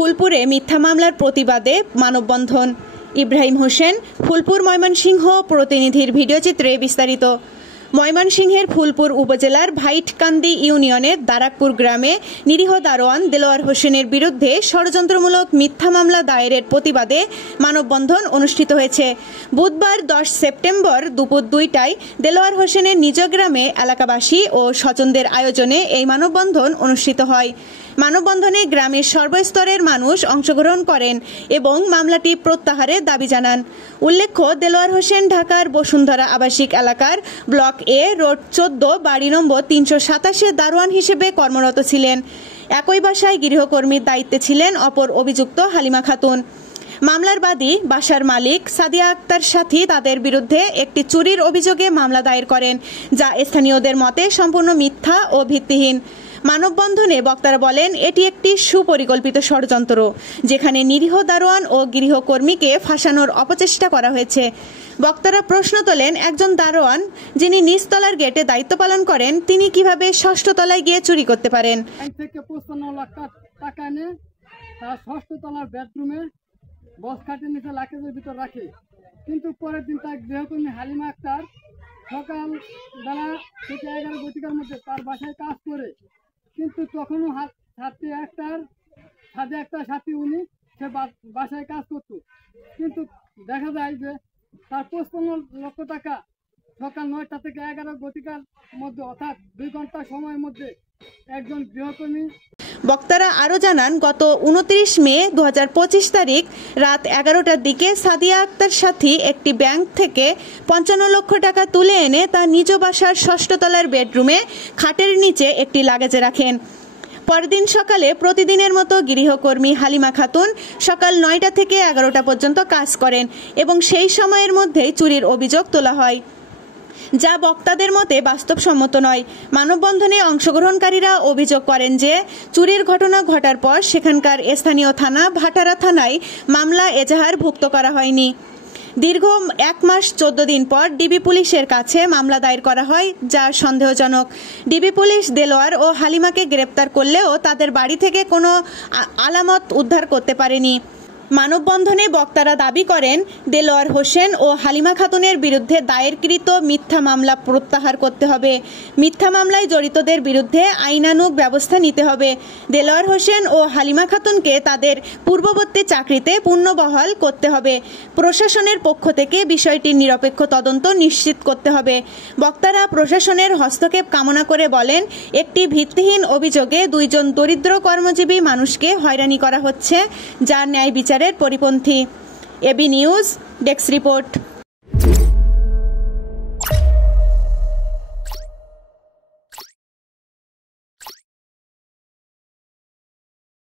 ফুলপুরে মিথ্যা মামলার প্রতিবাদে মানববন্ধন। ইব্রাহিম হোসেন, ফুলপুর, ময়মনসিংহ প্রতিনিধির ভিডিওচিত্রে বিস্তারিত। ময়মনসিংহের ফুলপুর উপজেলার ভাইটকান্দি ইউনিয়নের দারাকপুর গ্রামে নিরীহ দারোয়ান দেলোয়ার হোসেনের বিরুদ্ধে ষড়যন্ত্রমূলক মিথ্যা মামলা দায়েরের প্রতিবাদে মানববন্ধন অনুষ্ঠিত হয়েছে। বুধবার 10 সেপ্টেম্বর দুপুর 2টায় দেলোয়ার হোসেনের নিজ গ্রামে এলাকাবাসী ও স্বজনদের আয়োজনে এই মানববন্ধন অনুষ্ঠিত হয়। মানববন্ধনে গ্রামের সর্বস্তরের মানুষ অংশগ্রহণ করেন এবং মামলাটি প্রত্যাহারের দাবি জানান। উল্লেখ্য, দেলোয়ার হোসেন ঢাকার বসুন্ধরা আবাসিক এলাকার ব্লক এ, রোড 14, বাড়ি নম্বর 387 দারোয়ান হিসেবে কর্মরত ছিলেন। একই বাসায় গৃহকর্মীর দায়িত্বে ছিলেন অপর অভিযুক্ত হালিমা খাতুন। মামলার বাদী বাসার মালিক সাদিয়া আক্তার সাথী তাদের বিরুদ্ধে একটি চুরির অভিযোগে মামলা দায়ের করেন, যা স্থানীয়দের মতে সম্পূর্ণ মিথ্যা ও ভিত্তিহীন। মানববন্ধনে বক্তারা বলেন, এটি একটি সুপরিকল্পিত ষড়যন্ত্র যেখানে নিরীহ দারোয়ান ও গৃহকর্মীকে ফাঁসানোর অপচেষ্টা করা হয়েছে। বক্তারা প্রশ্ন তোলেন, একজন দারোয়ান যিনি নিচতলার গেটে দায়িত্ব পালন করেন, তিনি কিভাবে 6ষ্ঠ তলায় গিয়ে চুরি করতে পারেন? থেকে 55 লাখ টাকা এনে তার 6ষ্ঠ তলার বেডরুমে বস খাটের নিচে লাকেজের ভিতর রাখে। কিন্তু পরের দিন তার গৃহকর্মী হালিমা আক্তার সকাল বেলা থেকে 11 ঘটিকার মধ্যে তার বাসায় কাজ করে, কিন্তু তখনও সাথে একটা সাথী উনি সে বাসায় কাজ করত। কিন্তু দেখা যায় যে তার 55 লক্ষ টাকা সকাল 9টা থেকে 11 ঘটিকার মধ্যে, অর্থাৎ 2 ঘন্টা সময়ের মধ্যে একজন গৃহকর্মী। বক্তারা আরও জানান, গত 29 মে 2025 তারিখ রাত 11টার দিকে সাদিয়া আক্তার সাথী একটি ব্যাংক থেকে 55 লক্ষ টাকা তুলে এনে তার নিজ বাসার 6ষ্ঠ তলার বেডরুমে খাটের নিচে একটি লাগেজে রাখেন। পরের দিন সকালে প্রতিদিনের মতো গৃহকর্মী হালিমা খাতুন সকাল 9টা থেকে 11টা পর্যন্ত কাজ করেন এবং সেই সময়ের মধ্যেই চুরির অভিযোগ তোলা হয়, যা বক্তাদের মতে বাস্তবসম্মত নয়। মানববন্ধনে অংশগ্রহণকারীরা অভিযোগ করেন যে চুরির ঘটনা ঘটার পর সেখানকার স্থানীয় থানা ভাটারা থানায় মামলা এজাহারভুক্ত করা হয়নি। দীর্ঘ 1 মাস 14 দিন পর ডিবি পুলিশের কাছে মামলা দায়ের করা হয়, যা সন্দেহজনক। ডিবি পুলিশ দেলোয়ার ও হালিমাকে গ্রেপ্তার করলেও তাদের বাড়ি থেকে কোনো আলামত উদ্ধার করতে পারেনি। মানববন্ধনে বক্তারা দাবি করেন, দেলোয়ার হোসেন ও হালিমা খাতুনের বিরুদ্ধে দায়েরকৃত মিথ্যা মামলা প্রত্যাহার করতে হবে। মিথ্যা মামলায় জড়িতদের বিরুদ্ধে আইনানুগ ব্যবস্থা নিতে হবে। দেলোয়ার হোসেন ও হালিমা খাতুনকে তাদের পূর্ববর্তী চাকরিতে পুনর্বহাল করতে হবে। প্রশাসনের পক্ষ থেকে বিষয়টির নিরপেক্ষ তদন্ত নিশ্চিত করতে হবে। বক্তারা প্রশাসনের হস্তক্ষেপ কামনা করে বলেন, একটি ভিত্তিহীন অভিযোগে 2 জন দরিদ্র কর্মজীবী মানুষকে হয়রানি করা হচ্ছে, যা ন্যায় বিচারের পরিপন্থী। AB news desk report.